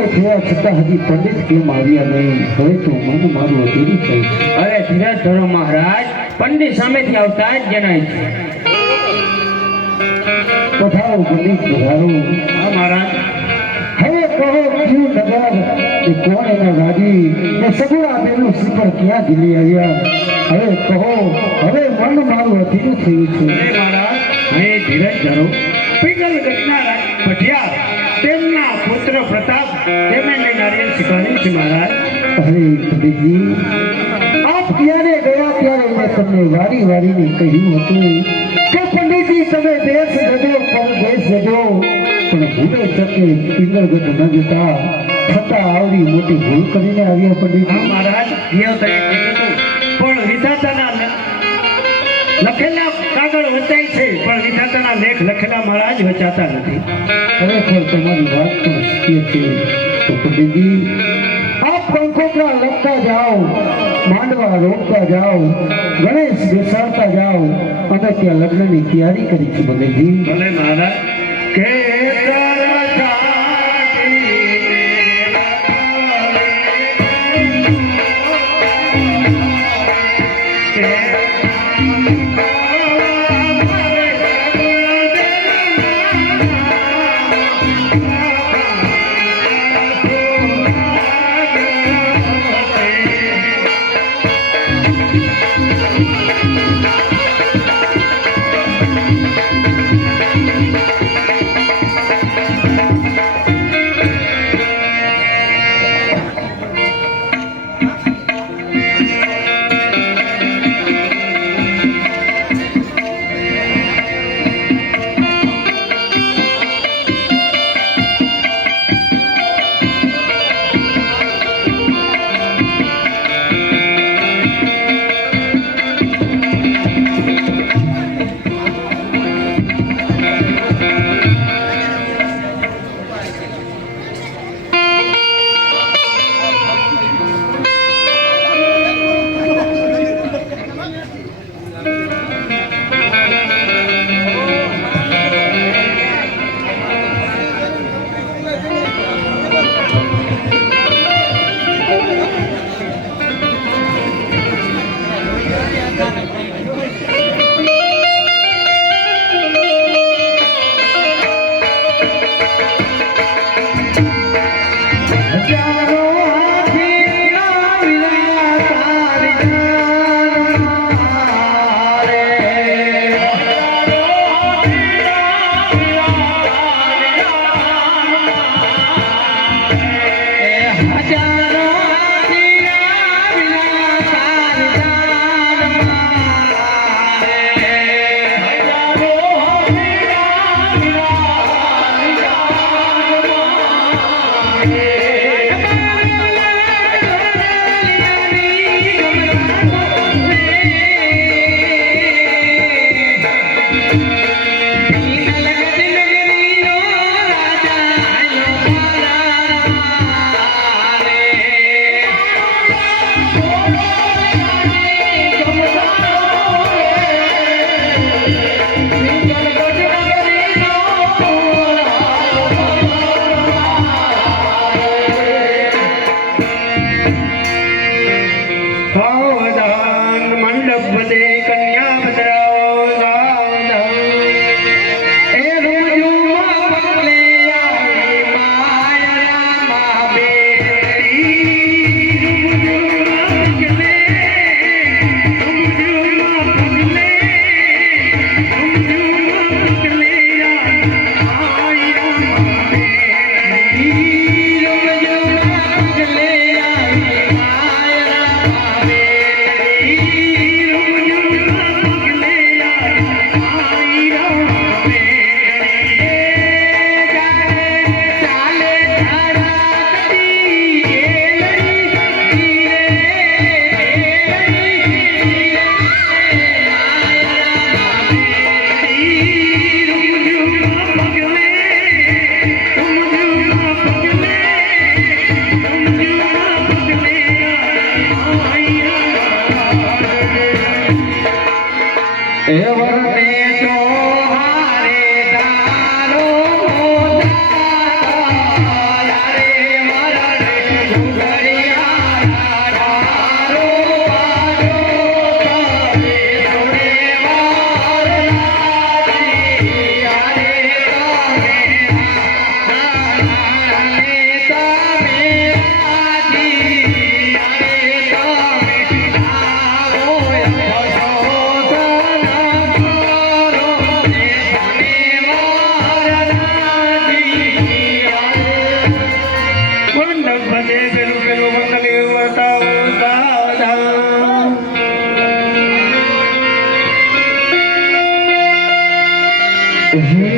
વર્ષો થયા છતાં હજી પંડિત કેમ આવ્યા નહીં હવે તો મન મારું અધૂરું થઈ અરે ધીરજ ધરો મહારાજ પંડિત સામેથી આવતા જ જણાય છે. પધારો પંડિત પધારો. હા મહારાજ. હવે કહો ક્યું નગર કે કોણ એના રાજી? ને સગુણા બેનું શ્રીફળ ક્યાં દિલ્હી આવ્યા? હવે કહો હવે મન મારું અધીરું થયું છે. મહારાજ હે ધીરજ ધરો. પિંગલ ઘટના પઢિયા તેમના પુત્ર પ્રતાપ તેમને નારિયેળ છે મહારાજ હરે પંડિતજી આપ ક્યારે ગયા ત્યારે મેં તમને વારી વારીને કહ્યું હતું કે પંડિતજી તમે દેશ જજો પણ દેશ જજો. પણ ભૂલે ચકે પિંગળગઢ ન જતા. છતાં આવડી મોટી ભૂલ કરીને આવ્યા હા મહારાજ પણ વિધાતાના લખેલા કાગળ વચાય છે પણ વિધાતાના લેખ લખેલા મહારાજ વચાતા નથી. ખરેખર તમારી વાત પણ સત્ય છે. તો પંડિતજી આપ કંકોત્રા લખતા જાઓ માંડવા રોપતા જાઓ ગણેશ બેસાડતા જાઓ અને ત્યાં લગ્નની તૈયારી કરી છે પંડિતજી ભલે મહારાજ કે તર હજારો Yeah, Baby.